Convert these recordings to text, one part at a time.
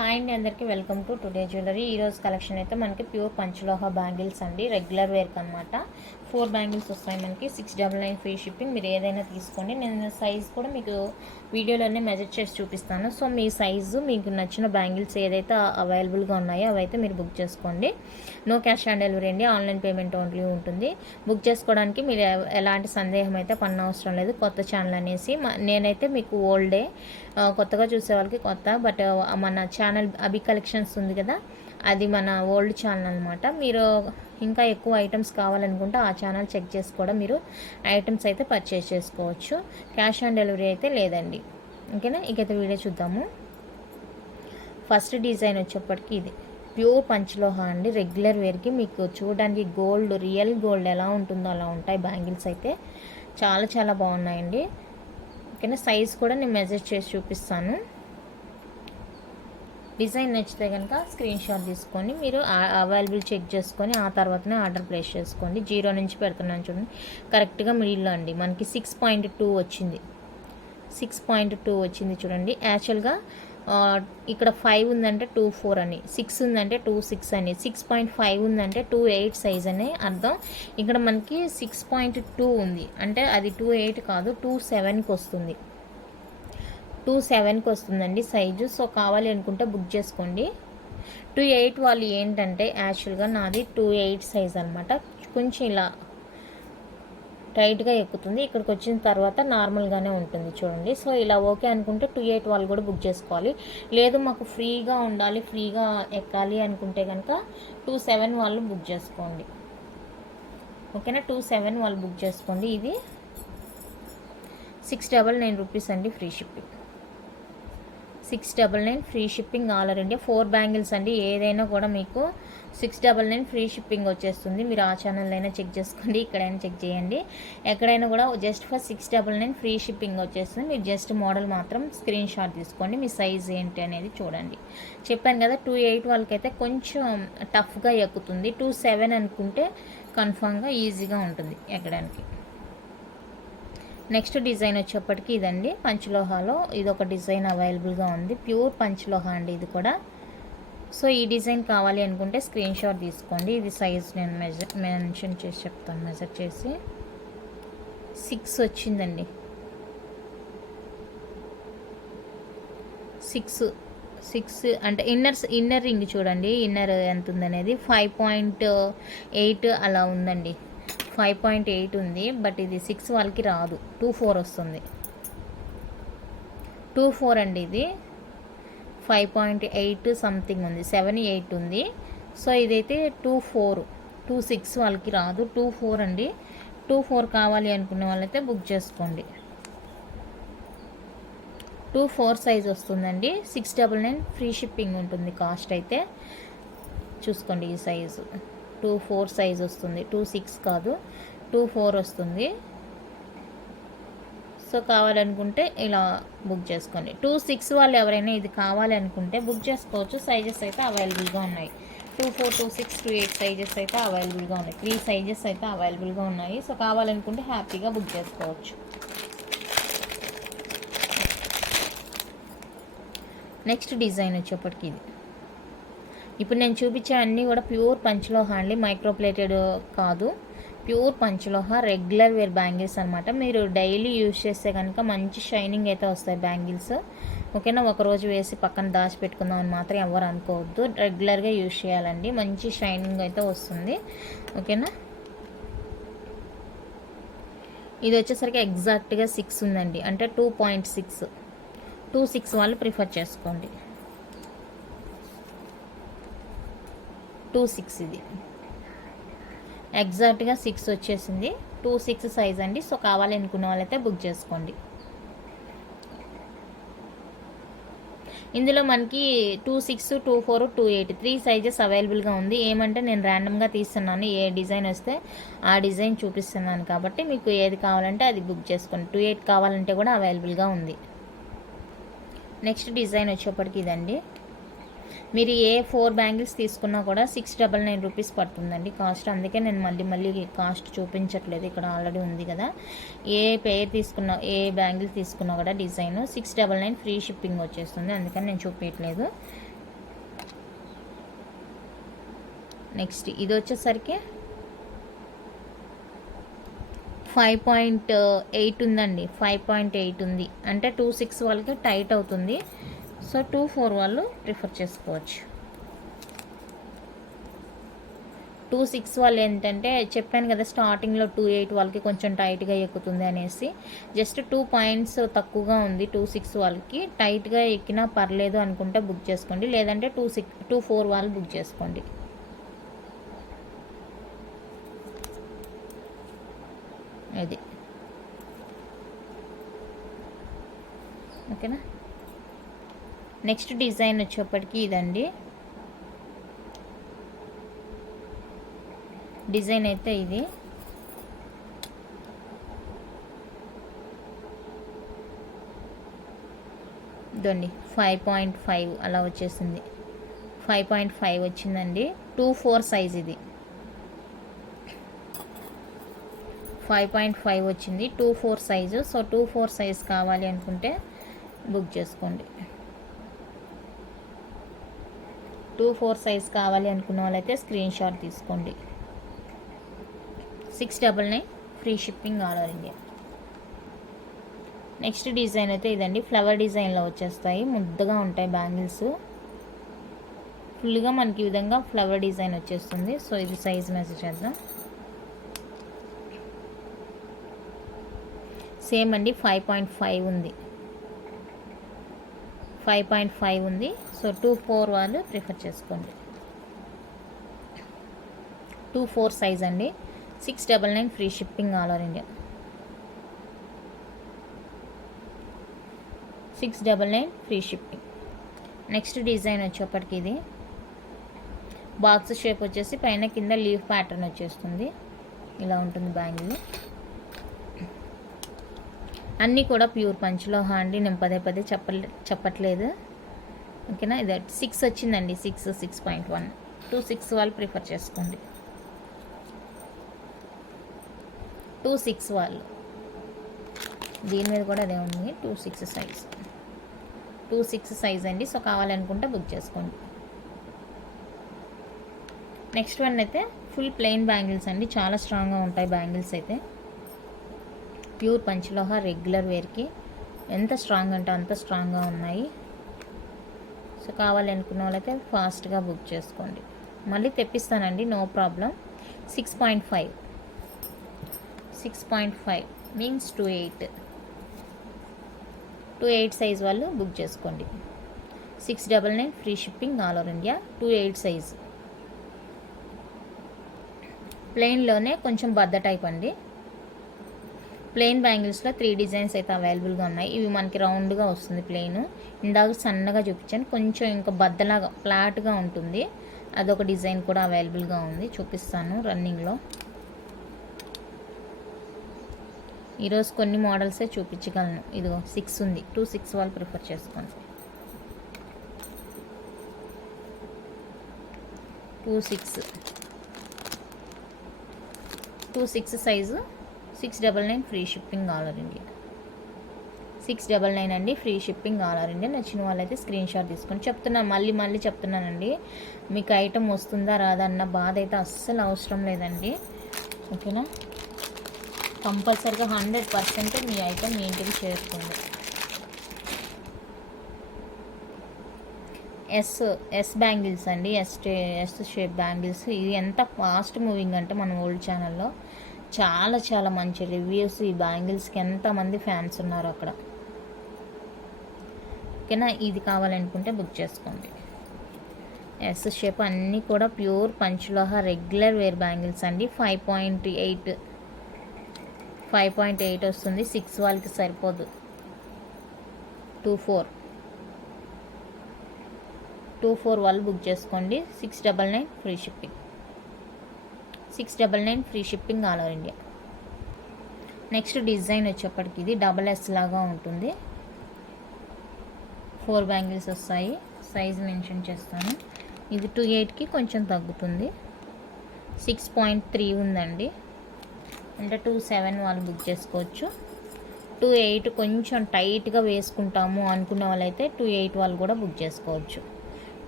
Hi అండి, అందరికీ welcome to today jewellery. ఈరోజు కలెక్షన్ అయితే మనకి ప్యూర్ పంచలోహ బ్యాంగిల్స్ అండి, రెగ్యులర్ వేర్కి అనమాట. 4 బ్యాంగిల్స్ వస్తాయి మనకి. 699 ఫ్రీ షిప్పింగ్. మీరు ఏదైనా తీసుకోండి. నేను సైజ్ కూడా మీకు వీడియోలోనే మెజర్ చేసి చూపిస్తాను. సో మీ సైజు మీకు నచ్చిన బ్యాంగిల్స్ ఏదైతే అవైలబుల్గా ఉన్నాయో అవైతే మీరు బుక్ చేసుకోండి. నో క్యాష్ ఆన్ డెలివరీ అండి, ఆన్లైన్ పేమెంట్ ఓన్లీ ఉంటుంది. బుక్ చేసుకోవడానికి మీరు ఎలాంటి సందేహం అయితే పడనవసరం లేదు. కొత్త ఛానల్ అనేసి నేనైతే మీకు ఓల్డే, కొత్తగా చూసే వాళ్ళకి కొత్త, బట్ మన ఛానల్ అభి కలెక్షన్స్ ఉంది కదా, అది మన ఓల్డ్ ఛానల్ అనమాట. మీరు ఇంకా ఎక్కువ ఐటమ్స్ కావాలనుకుంటే ఆ ఛానల్ చెక్ చేసి కూడా మీరు ఐటమ్స్ అయితే పర్చేస్ చేసుకోవచ్చు. క్యాష్ ఆన్ డెలివరీ అయితే లేదండి. ఓకేనా, ఇకైతే వీడియో చూద్దాము. ఫస్ట్ డిజైన్ వచ్చేప్పటికి ఇది ప్యూర్ పంచలోహ అండి, రెగ్యులర్ వేర్కి. మీకు చూడడానికి గోల్డ్, రియల్ గోల్డ్ ఎలా ఉంటుందో అలా ఉంటాయి బ్యాంగిల్స్ అయితే. చాలా చాలా బాగున్నాయండి. ఓకేనా, సైజ్ కూడా నేను మెజర్ చేసి చూపిస్తాను. డిజైన్ నచ్చితే కనుక స్క్రీన్ షాట్ తీసుకొని మీరు అవైలబుల్ చెక్ చేసుకొని ఆ తర్వాతనే ఆర్డర్ ప్లేస్ చేసుకోండి. 0 నుంచి పెడుతున్నాను చూడండి, కరెక్ట్గా మిడిల్లో అండి. మనకి 6.2 వచ్చింది. 6.2 వచ్చింది చూడండి. యాక్చువల్గా ఇక్కడ 5 ఉందంటే 24 అని, 6 ఉందంటే 26 అని, 6.5 ఉందంటే 28 సైజ్ అని అర్థం. ఇక్కడ మనకి 6.2 ఉంది అంటే అది 28 కాదు, 27కి వస్తుంది. 27కి వస్తుందండి సైజు. సో కావాలి అనుకుంటే బుక్ చేసుకోండి. 28 వాళ్ళు ఏంటంటే యాక్చువల్గా నాది 28 సైజ్ అనమాట. కొంచెం ఇలా టైట్గా ఎక్కుతుంది, ఇక్కడికి వచ్చిన తర్వాత నార్మల్గానే ఉంటుంది చూడండి. సో ఇలా ఓకే అనుకుంటే 28 వాళ్ళు కూడా బుక్ చేసుకోవాలి. లేదు మాకు ఫ్రీగా ఉండాలి, ఫ్రీగా ఎక్కాలి అనుకుంటే కనుక 27 వాళ్ళు బుక్ చేసుకోండి. ఓకేనా, 27 వాళ్ళు బుక్ చేసుకోండి. ఇది 699 రూపీస్ అండి, free shipping. 699 free shipping all over India. 4 bangles అండి, ఏదైనా కూడా మీకు 699 ఫ్రీ షిప్పింగ్ వచ్చేస్తుంది. మీరు ఆ ఛానల్ అయినా చెక్ చేసుకోండి, ఇక్కడైనా చెక్ చేయండి. ఎక్కడైనా కూడా జస్ట్ ఫర్ 699 ఫ్రీ షిప్పింగ్ వచ్చేస్తుంది. మీరు జస్ట్ మోడల్ మాత్రం స్క్రీన్ షాట్ తీసుకోండి, మీ సైజ్ ఏంటి అనేది చూడండి. చెప్పాను కదా, 28 వాళ్ళకైతే కొంచెం టఫ్గా ఎక్కుతుంది. 27 అనుకుంటే కన్ఫామ్గా ఈజీగా ఉంటుంది ఎక్కడానికి. నెక్స్ట్ డిజైన్ వచ్చేప్పటికి ఇదండి, పంచలోహాలో ఇదొక డిజైన్ అవైలబుల్గా ఉంది. ప్యూర్ పంచలోహ అండి ఇది కూడా. సో ఈ డిజైన్ కావాలి అనుకుంటే స్క్రీన్ షాట్ తీసుకోండి. ఇది సైజ్ నేను మెన్షన్ చేసి చెప్తాను, మెజర్ చేసి 6 వచ్చిందండి. 6 అంటే ఇన్నర్ రింగ్ చూడండి, ఇన్నర్ ఎంత ఉందనేది 5.8 అలా ఉందండి. 5.8 ఉంది, బట్ ఇది 6 వాళ్ళకి రాదు, 24 వస్తుంది. 24 అండి ఇది. 5.8 సంథింగ్ ఉంది, 7-8 ఉంది. సో ఇదైతే 26 వాళ్ళకి రాదు, 24 అండి. 24 కావాలి అనుకునే వాళ్ళైతే బుక్ చేసుకోండి. 24 సైజ్ వస్తుందండి. 699 ఫ్రీ షిప్పింగ్ ఉంటుంది. కాస్ట్ అయితే చూసుకోండి, ఈ సైజు 24 సైజ్ వస్తుంది, 26 కాదు 24 వస్తుంది. సో కావాలనుకుంటే ఇలా బుక్ చేసుకోండి. 26 వాళ్ళు ఎవరైనా ఇది కావాలి అనుకుంటే బుక్ చేసుకోవచ్చు. సైజెస్ అయితే అవైలబుల్గా ఉన్నాయి. 24, 26, 28 సైజెస్ అయితే అవైలబుల్గా ఉన్నాయి. 3 సైజెస్ అయితే అవైలబుల్గా ఉన్నాయి. సో కావాలనుకుంటే హ్యాపీగా బుక్ చేసుకోవచ్చు. నెక్స్ట్ డిజైన్ వచ్చేప్పటికి ఇది. ఇప్పుడు నేను చూపించే అన్నీ కూడా ప్యూర్ పంచలోహ అండి, మైక్రోప్లేటెడ్ కాదు. ప్యూర్ పంచలోహ రెగ్యులర్ వేర్ బ్యాంగిల్స్ అనమాట. మీరు డైలీ యూజ్ చేస్తే కనుక మంచి షైనింగ్ అయితే వస్తాయి బ్యాంగిల్స్. ఓకేనా, ఒకరోజు వేసి పక్కన దాచిపెట్టుకుందాం అని మాత్రం ఎవరు అనుకోవద్దు. రెగ్యులర్గా యూజ్ చేయాలండి, మంచి షైనింగ్ అయితే వస్తుంది. ఓకేనా, ఇది వచ్చేసరికి ఎగ్జాక్ట్గా 6 ఉందండి, అంటే 2.6. 26 వాళ్ళు ప్రిఫర్ చేసుకోండి. 26 ఇది ఎగ్జాక్ట్గా 6 వచ్చేసింది. 26 సైజ్ అండి. సో కావాలి అనుకున్న వాళ్ళైతే బుక్ చేసుకోండి. ఇందులో మనకి 26, 24, 28 3 సైజెస్ అవైలబుల్గా ఉంది. ఏమంటే నేను ర్యాండమ్గా తీస్తున్నాను, ఏ డిజైన్ వస్తే ఆ డిజైన్ చూపిస్తున్నాను కాబట్టి మీకు ఏది కావాలంటే అది బుక్ చేసుకోండి. 28 కావాలంటే కూడా అవైలబుల్గా ఉంది. నెక్స్ట్ డిజైన్ వచ్చేప్పటికి ఇదండి. మీరు ఏ 4 బ్యాంగిల్స్ తీసుకున్నా కూడా 699 రూపీస్ పడుతుందండి కాస్ట్. అందుకే నేను మళ్ళీ కాస్ట్ చూపించట్లేదు, ఇక్కడ ఆల్రెడీ ఉంది కదా. ఏ పేర్ తీసుకున్నా, ఏ బ్యాంగిల్ తీసుకున్నా కూడా డిజైన్ 699 ఫ్రీ షిప్పింగ్ వచ్చేస్తుంది, అందుకని నేను చూపించట్లేదు. నెక్స్ట్ ఇది వచ్చేసరికి 5.8 ఉందండి. 5.8 ఉంది అంటే 2.6 వాళ్ళకి టైట్ అవుతుంది. సో 2.4 వాళ్ళు ప్రిఫర్ చేసుకోవచ్చు. 2.6 వాళ్ళు ఏంటంటే చెప్పాను కదా స్టార్టింగ్లో 2.8 వాళ్ళకి కొంచెం టైట్గా ఎక్కుతుంది అనేసి. జస్ట్ 2 పాయింట్స్ తక్కువగా ఉంది 2.6 వాళ్ళకి. టైట్గా ఎక్కినా పర్లేదు అనుకుంటే బుక్ చేసుకోండి, లేదంటే 2.4 వాళ్ళు బుక్ చేసుకోండి. అది ఓకేనా. నెక్స్ట్ డిజైన్ వచ్చేప్పటికి ఇదండి. డిజైన్ అయితే ఇది ఇదండి 5.5 అలా వచ్చేసింది. 5.5 వచ్చిందండి. 2.4 సైజ్ ఇది. 5.5 వచ్చింది 2.4 సైజు. సో 2.4 సైజ్ కావాలి అనుకుంటే బుక్ చేసుకోండి. 2.4 సైజ్ కావాలి అనుకున్న వాళ్ళైతే స్క్రీన్ షాట్ తీసుకోండి. 699 free shipping all over India. Next design అయితే ఇదండి. ఫ్లవర్ డిజైన్లో వచ్చేస్తాయి, ముద్దగా ఉంటాయి బ్యాంగిల్స్. ఫుల్గా మనకి ఈ విధంగా ఫ్లవర్ డిజైన్ వచ్చేస్తుంది. సో ఇది సైజ్ మెసేజ్ చేద్దాం. సేమ్ అండి 5.5 ఉంది. 5.5 ఉంది. సో 2.4 వాళ్ళు ప్రిఫర్ చేసుకోండి. 2.4 సైజ్ అండి. 699 free shipping all over India. 699 free shipping. Next design వచ్చేప్పటికి ఇది బాక్స్ షేప్ వచ్చేసి పైన కింద లీఫ్ ప్యాటర్న్ వచ్చేస్తుంది. ఇలా ఉంటుంది బ్యాంగిల్. అన్నీ కూడా ప్యూర్ పంచలోహ అండి. నేను పదే చెప్పట్లేదు ఓకేనా. ఇది 6 వచ్చిందండి. 6.1. 2.6 వాళ్ళు ప్రిఫర్ చేసుకోండి. 2.6 వాళ్ళు దీని మీద కూడా అదే ఉంది. 2.6 సైజ్. 2.6 సైజ్ అండి. సో కావాలనుకుంటే బుక్ చేసుకోండి. నెక్స్ట్ వన్ అయితే ఫుల్ ప్లెయిన్ బ్యాంగిల్స్ అండి. చాలా స్ట్రాంగ్గా ఉంటాయి బ్యాంగిల్స్ అయితే. ప్యూర్ పంచలోహ రెగ్యులర్ వేర్కి ఎంత స్ట్రాంగ్ అంటే అంత స్ట్రాంగ్గా ఉన్నాయి. సో కావాలి అనుకున్న వాళ్ళైతే ఫాస్ట్గా బుక్ చేసుకోండి. మళ్ళీ తెప్పిస్తానండి, నో ప్రాబ్లం. 6.5 మీన్స్ 2.8 సైజ్ వాళ్ళు బుక్ చేసుకోండి. 699 free shipping all over India. 2.8 size ప్లెయిన్లోనే కొంచెం బద్ద టైప్ అండి. ప్లెయిన్ బ్యాంగిల్స్లో 3 డిజైన్స్ అయితే అవైలబుల్గా ఉన్నాయి. ఇవి మనకి రౌండ్గా వస్తుంది ప్లెయిన్. ఇందాక సన్నగా చూపించాను, కొంచెం ఇంకా బద్దలాగా ఫ్లాట్గా ఉంటుంది. అదొక డిజైన్ కూడా అవైలబుల్గా ఉంది, చూపిస్తాను రన్నింగ్లో. ఈరోజు కొన్ని మోడల్సే చూపించగలను. ఇదిగో 6 ఉంది. 2.6 వాళ్ళు ప్రిఫర్ చేసుకోండి. 2.6 size. 699 free shipping all over India. 699 అండి free shipping all over India. నచ్చిన వాళ్ళైతే స్క్రీన్ షాట్ తీసుకొని చెప్తున్నాను, మళ్ళీ చెప్తున్నానండి. మీకు ఐటమ్ వస్తుందా రాదా అన్న బాధ అయితే అస్సలు అవసరం లేదండి ఓకేనా. కంపల్సరిగా 100% మీ ఐటమ్ మీ ఇంటికి చేరుతుంది. ఎస్ బ్యాంగిల్స్ అండి. S shape bangles. ఇది ఎంత ఫాస్ట్ మూవింగ్ అంటే మన ఓల్డ్ ఛానల్లో చాలా మంచి రివ్యూస్. ఈ బ్యాంగిల్స్కి ఎంతమంది ఫ్యాన్స్ ఉన్నారు అక్కడ ఓకేనా. ఇది కావాలనుకుంటే బుక్ చేసుకోండి. ఎస్ షేప్ అన్నీ కూడా ప్యూర్ పంచలోహ రెగ్యులర్ వేర్ బ్యాంగిల్స్ అండి. 5.8 వస్తుంది. 6 వాళ్ళకి సరిపోదు. 2.4 వాళ్ళు బుక్ చేసుకోండి. 699 free shipping. 699 free shipping all over India. Next design వచ్చేప్పటికి ఇది SS లాగా ఉంటుంది. 4 బ్యాంగిల్స్ వస్తాయి. సైజ్ మెన్షన్ చేస్తాను. ఇది 2.8కి కొంచెం తగ్గుతుంది. 6.3 ఉందండి. అంటే 2.7 వాళ్ళు బుక్ చేసుకోవచ్చు. 2.8 కొంచెం టైట్గా వేసుకుంటాము అనుకున్న వాళ్ళైతే 2.8 వాళ్ళు కూడా బుక్ చేసుకోవచ్చు.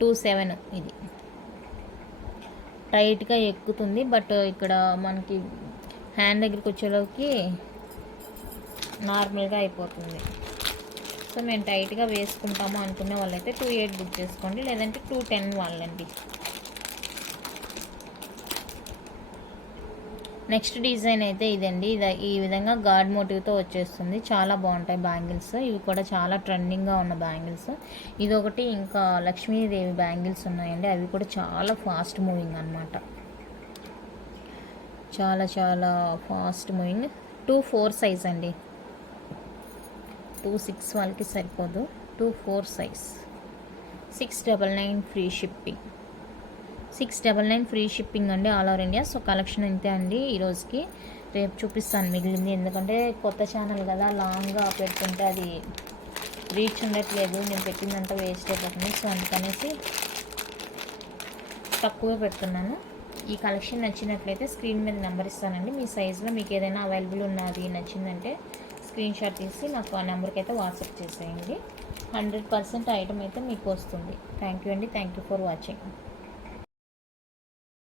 2.7 ఇది. టైట్గా ఎక్కుతుంది. బట్ ఇక్కడ మనకి హ్యాండ్ దగ్గరికి వచ్చేలోకి నార్మల్గా అయిపోతుంది. సో మేము టైట్గా వేసుకుంటాము అనుకునే వాళ్ళైతే 2.8 బుక్ చేసుకోండి, లేదంటే 2.10 వాళ్ళండి. నెక్స్ట్ డిజైన్ అయితే ఇదండి. ఈ విధంగా గాడ్ మోటివ్తో వచ్చేస్తుంది. చాలా బాగుంటాయి బ్యాంగిల్స్. ఇవి కూడా చాలా ట్రెండింగ్గా ఉన్న బ్యాంగిల్స్. ఇదొకటి, ఇంకా లక్ష్మీదేవి బ్యాంగిల్స్ ఉన్నాయండి. అవి కూడా చాలా ఫాస్ట్ మూవింగ్ అనమాట. చాలా చాలా ఫాస్ట్ మూవింగ్. 2.4 సైజ్ అండి. 2.6 వాళ్ళకి సరిపోదు. 2.4 size. 699 free shipping. 699 free shipping అండి, all over India. So collection ఇంతే అండి ఈరోజుకి. రేపు చూపిస్తాను మిగిలింది, ఎందుకంటే కొత్త ఛానల్ కదా, లాంగ్గా పెడుతుంటే అది రీచ్ ఉండట్లేదు. నేను పెట్టిందంతా వేస్ట్ అయిపోతుంది. సో అందుకనేసి తక్కువే పెడుతున్నాను. ఈ కలెక్షన్ నచ్చినట్లయితే స్క్రీన్ మీద నెంబర్ ఇస్తానండి. మీ సైజులో మీకు ఏదైనా అవైలబుల్ ఉన్నది నచ్చిందంటే స్క్రీన్ షాట్ తీసి నాకు ఆ నెంబర్కి అయితే వాట్సాప్ చేసేయండి. 100% ఐటమ్ అయితే మీకు వస్తుంది. థ్యాంక్ యూ అండి. Thank you for watching.